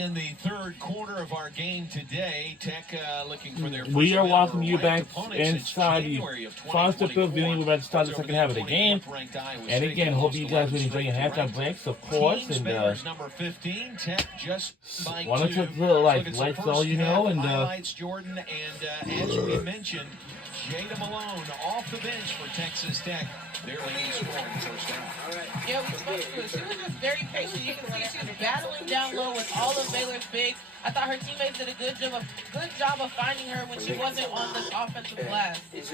In the third quarter of our game today, Tech looking for their first We are win welcoming over you back ranked opponents inside the January of Foster Pavilion. We're about to start the Over second half of the game. 24th ranked Iowa And State, again, who hope lost you guys 11 will enjoy your straight to halftime ranked breaks, of course. teams. And Baylor's number 15, Tech just by one or 2. two little Look at some lights, first all you half know. And highlights, Jordan, and as we mentioned, Jada Malone off the bench for Texas Tech. Their leading scorer in the first half. Yeah, we spoke to her. She was just very patient. You can see she was battling down low with all of Baylor's bigs. I thought her teammates did a good job of finding her when she wasn't on this offensive glass. 8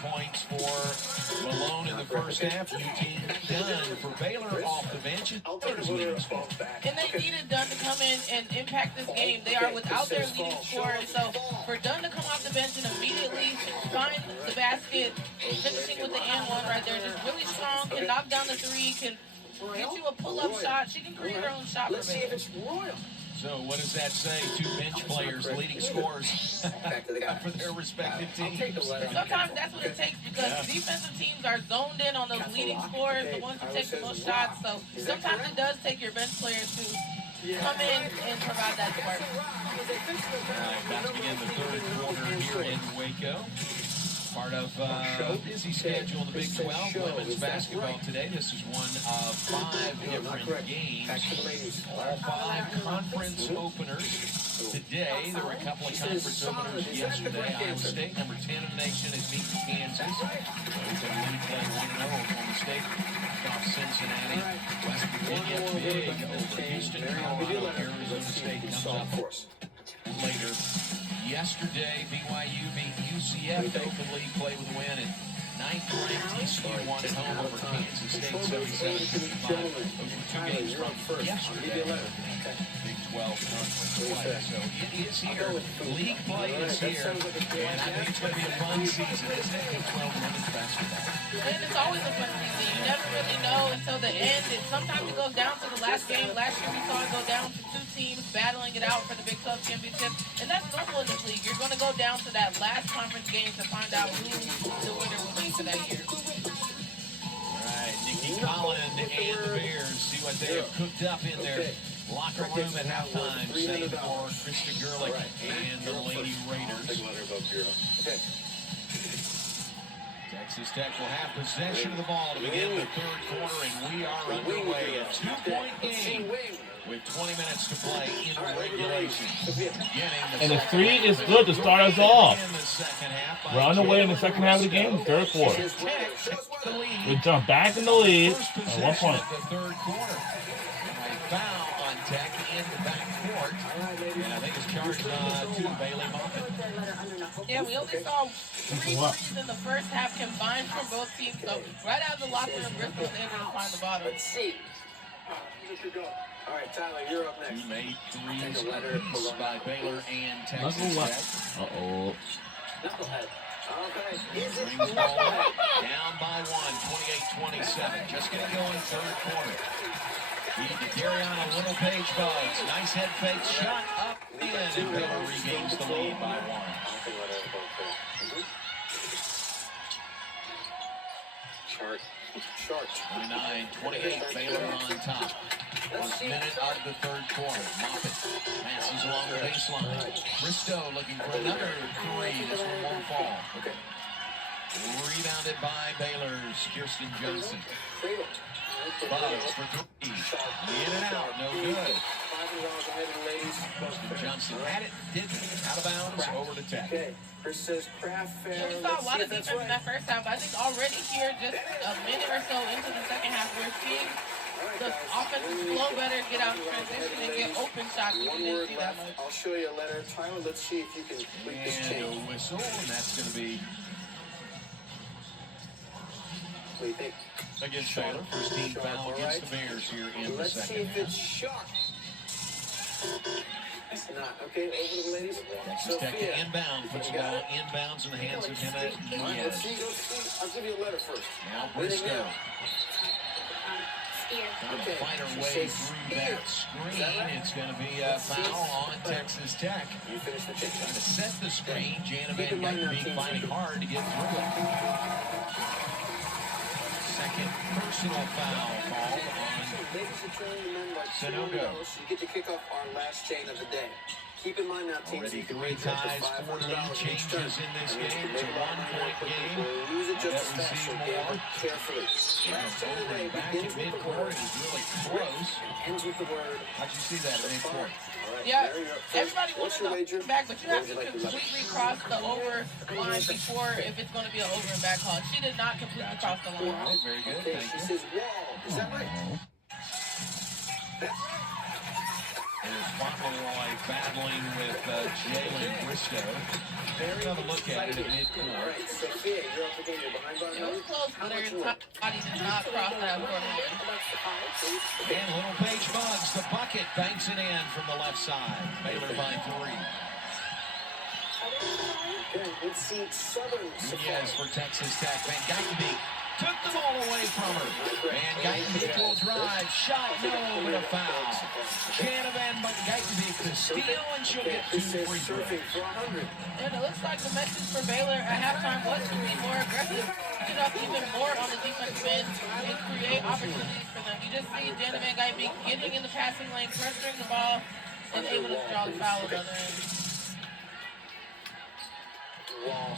points for Malone in the first half. Eugene Dunn for Baylor off the bench. And they needed Dunn to come in and impact this game. They are without their leading scorer. So for Dunn to come off the bench and immediately find the basket, finishing with the and one right there, just really strong, can knock down the three, can get you a pull-up shot. She can create her own shot for Baylor. So what does that say? 2 bench players, leading scorers for their respective teams. Sometimes that's what it takes because defensive teams are zoned in on those leading scorers, the ones who take the most shots. So sometimes it does take your bench players to come in and provide that spark. All right, about to begin the third quarter here in Waco. Part of a busy schedule in the Big 12 women's basketball today. This is one of 5 different games. All 5 conference openers today. There were a couple of conference openers yesterday. Iowa State, number 10 in the nation, is meeting Kansas. Those that lead play 1-0. Oklahoma State off Cincinnati. West Virginia big over Houston. Colorado, Arizona State comes up later. Yesterday, BYU beat UCF to open league play with a win, and 9th-ranked TCU won at home over Kansas State 77-55. Those were 2 games from yesterday. Big 12 conference play. So it is here. League play is here, and I think it's going to be a fun season, isn't it? Big 12 women's basketball. And it's always a fun season. You never really know until the end. Sometimes it goes down to the last game. Last year we saw it go down to 2 teams battling it out for the Big 12 championship. And that's normal in this league. You're going to go down to that last conference game to find out who the winner will be for that year. All right, Nikki Collin and the Bears see what they have cooked up in their locker room at halftime. Same for Krista Gerlich and the Lady Raiders. Texas Tech will have possession of the ball to begin the third quarter, and we are underway. A 2-point game with 20 minutes to play in regulation. and the 3 is good to start us off. In the second half, We're on the way in the second half of the game, third quarter. We jump back in the lead at 1 point. The third quarter. A foul on Tech in the backcourt, and I think it's charged to Bailey Moffitt. Yeah, we only saw 3 threes in the first half combined from both teams. So right out of the locker room, Bristol was able to find the bottom. Let's see. All right, Tyler, you're up next. 2 made threes apiece by Baylor and Texas Tech. Uh-oh. Knucklehead. Okay. Brings ball down by 1, 28-27. Just getting going third quarter. Feed to Dariana Little Page Bugs. Nice head fake shot up in, and Baylor regains the lead by 1. Short. 29-28, Baylor on top. First minute of the third quarter. Moffitt passes along the baseline. Bristow looking for another 3. This one won't fall. Rebounded by Baylor's Kirsten Johnson. Bugs for 3. In and out, no good. Kirsten Johnson had it, didn't. Out of bounds, over to Tech. Okay. Chris says craft fair. We saw a lot of defense in that first half. I think already here, just a minute or so into the second half, we're seeing the offensive flow better, get out in transition, and get open shots. We didn't see that much. I'll show you a letter. Tyler, let's see if you can complete this And change. a whistle, and that's going to be What do you think? against Baylor. First team foul against the Bears here in the Let's see second if it's sharp. It's not. Okay, over to the ladies. Texas Tech to inbound, puts the ball inbounds in the hands of Hannah Let's Nunez. see. I'll give you a letter first. Now Bristow trying to fight her way through that screen. It's going to be a foul on Texas Tech. You finish the pitch. Trying to set the screen. Jana Van Dyke being fighting hard to get through it. second personal foul called on Ladies and gentlemen, like Sanogo. $200, you get to kick off our last chain of the day. Keep in mind now, teams, Already you can 3 wager up to ties, 4 $500 lead each changes turn. in this I mean, you game. can It's a make a lot of money 1-point quickly game. or lose it just I as bet we fast, see so more. gamble carefully. Yeah, Last chain of the over day and back begins at with the midcourt word is really close. and ends with the word How'd you see that at midcourt? all right, Yeah, Mary, you're up first. everybody What's wanted your the wager? back, but you What have would to you like to bet? completely cross the over line before if it's going to be an over and back call. She did not completely cross the All line. right, very good. Okay, Thank she you. says wall. Is that right? That's right. There's Fauntleroy battling with Jalen Bristow. Another look at it at All midcourt. right, Sophia, you're up again. You're behind by It was close, How but much their you want? body did not cross that over line. And Little Paige Bugs, the bucket, banks it in from the left side. Baylor by 3. Okay, let's see Southern Yes, for Texas Tech. Van Geitenbeek took the ball away from her. Van Geitenbeek will drive. Shot, no, but a foul. Shanna Van Geitenbeek to steal, and she'll get 2 free throws. for 100. And it looks like the message for Baylor at halftime was to be more aggressive, get up even more on the defensive end, and create opportunities for them. You just see Jana Van Geitenbeek getting in the passing lane, pressuring the ball, and able to draw the foul on the other end.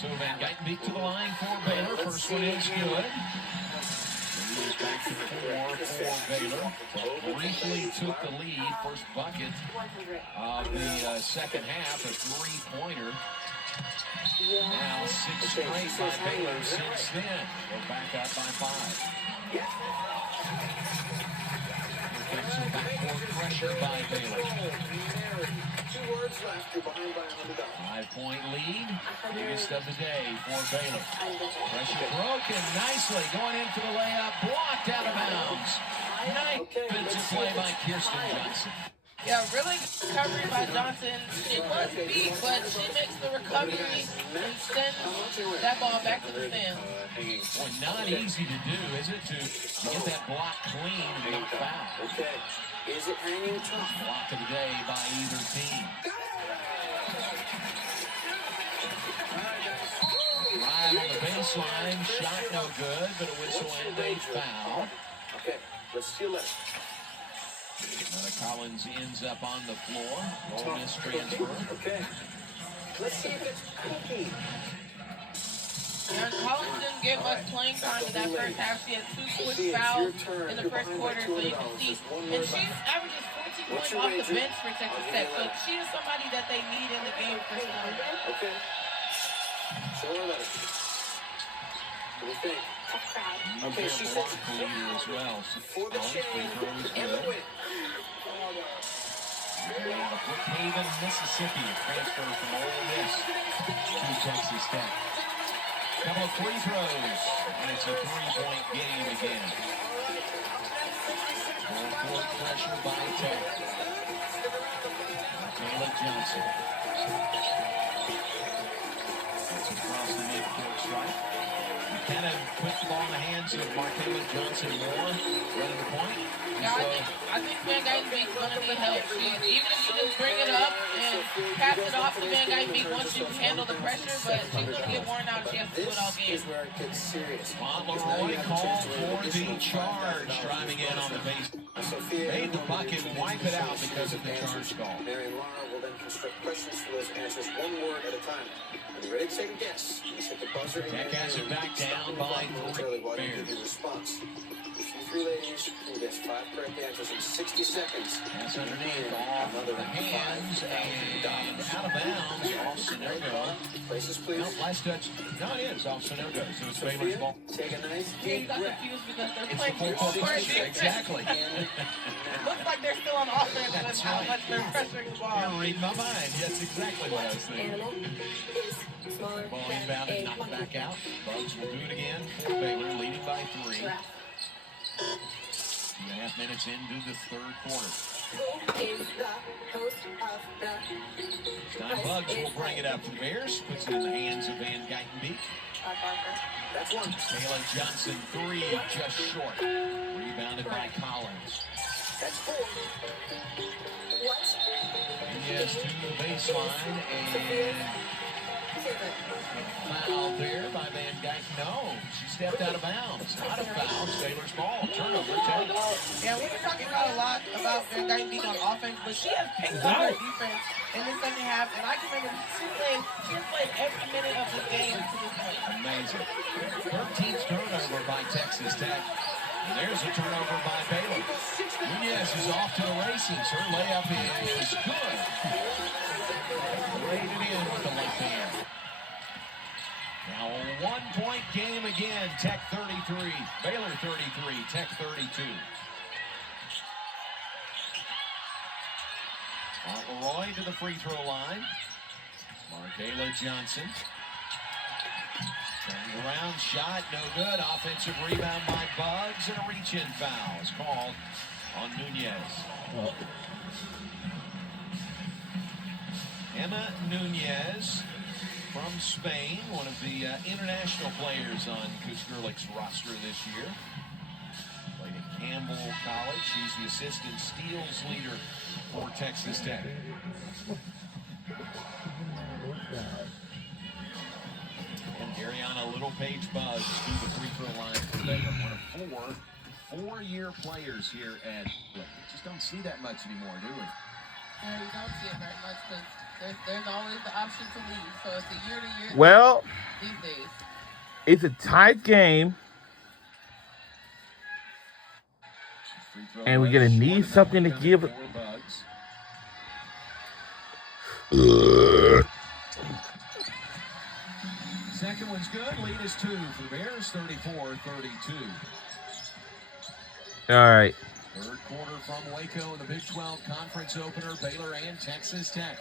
So Van Geitenbeek to the line for Baylor. First one is good. Moves back to 4 for Baylor. Briefly took the lead. First bucket of the second half, a 3-pointer. Now 6 straight by Baylor since then. They're back up by 5. There's some backcourt pressure by Baylor. 2 words left. You're behind by $100. 5-point lead, biggest of the day for Baylor. Pressure broken nicely, going in for the layup, blocked out of bounds. Nice defensive play by Kirsten Johnson. Yeah, really good recovery by Johnson. She was beat, but she makes the recovery and sends that ball back to the stand. Boy, not easy to do, is it, to get that block clean and not foul. Okay. Is it hanging tough? Block of the day by either team. Drive on the baseline, shot no good, but a whistle and a foul. Okay, let's see you later. Collins ends up on the floor. Ole Miss transfer. Okay. Let's see if it's cooking. And Collins didn't get much playing time in that first half. She had 2 quick fouls in the first quarter, so you can see. And she averages 14 points off the bench for Texas Tech, so she is somebody that they need in the game for sure. Okay. Show her letter. What do you think? Okay, she said block leader as well. for the Free chain throw is and the good. win. Out of Brookhaven, Mississippi, a transfer from Ole Miss to Texas Tech. Couple of free throws, and it's a 3-point game again. Full-court pressure by Tech. Taylor Johnson. It's across the midcourt stripe. Kind of put the ball in the hands of Markayla Johnson more, running the point. Yeah, I think Van Geitenbeek's going to need help. Even if you just bring it up and pass it off to Van Geitenbeek once you handle the pressure, but she's going to get worn out. She has to do it all game. This is where it gets serious. Fauntleroy called for the charge, driving in on the base. Made the bucket, wipe it out because of the charge call. Mary and Laura will then construct questions for those answers 1 word at a time. Are you ready to take a guess? Just hit the buzzer. Tech has it back down by 3. While you give your response. If you 3 ladies can guess 5 correct answers in 60 seconds. That's underneath, off the hands, and out of bounds, off Sanogo. Places, No, please. last touch. No, it is off Sanogo, so it's Baylor's ball. Take a nice Yeah, you deep got breath. confused because they're It's the playing full full court court. pressure, exactly. Looks like they're still on offense with That's how right. much they're pressuring the ball. You're reading my mind. That's exactly what I was thinking. Ball inbounded, knocked back out. Bugs will do it again for Baylor, leading by 3. 2.5 minutes into the third quarter. Stein Bugs will bring it up for the Bears. Puts it in the hands of Van Geitenbeek. That's 1. Taylor Johnson, 3, just short. Rebounded by Collins. That's 4. Yes, to the baseline, and Foul there by Van Dyke. No, she stepped out of bounds. Not a foul. It's Baylor's ball. Turnover. Tech. Yeah, we've been talking about a lot about Van Dyke being on offense, but she has picked up her defense in the second half. And I can remember she has played every minute of the game to this point. Amazing. 13th turnover by Texas Tech. And there's a turnover by Baylor. Nunez is off to the races. Her layup is good. Laid it in with the left hand. Now a 1-point game again. Tech 33. Baylor 33. Tech 32. Roy to the free throw line. Markayla Johnson. Turning around, shot, no good. Offensive rebound by Bugs, and a reach-in foul is called on Nunez. Emma Nunez from Spain, one of the international players on Coach Gerlich's roster this year. Played at Campbell College. She's the assistant steals leader for Texas Tech. And Ariana Littlepage Bugs to the free throw line for Baylor. One of four-year players here at Look, just don't see that much anymore, do we? Yeah, we don't see it very much because there's always the option to leave. So it's a year-to-year Well, these days. it's a tight game, and we're going to need something to give. Second one's good. Lead is 2 for the Bears, 34-32. All right. Third quarter from Waco in the Big 12 Conference opener, Baylor and Texas Tech.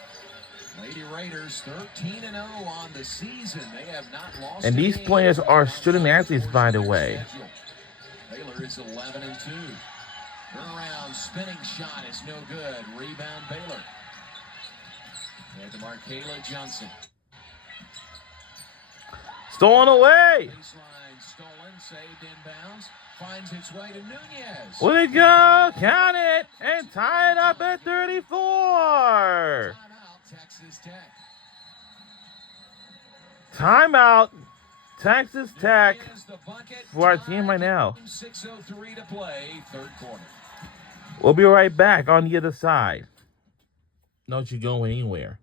Lady Raiders 13-0 on the season. They have not lost. And these players are student athletes, by the way. Baylor is 11-2. Turnaround spinning shot is no good. Rebound Baylor. And to Markayla Johnson. Stolen away. Baseline stolen, saved inbounds. Finds its way to Nunez. Will it go? Count it and tie it up at 34. Timeout, Texas Tech. Timeout, Texas Tech for our team right now. 6:03 to play, third quarter. We'll be right back on the other side. Don't you go anywhere.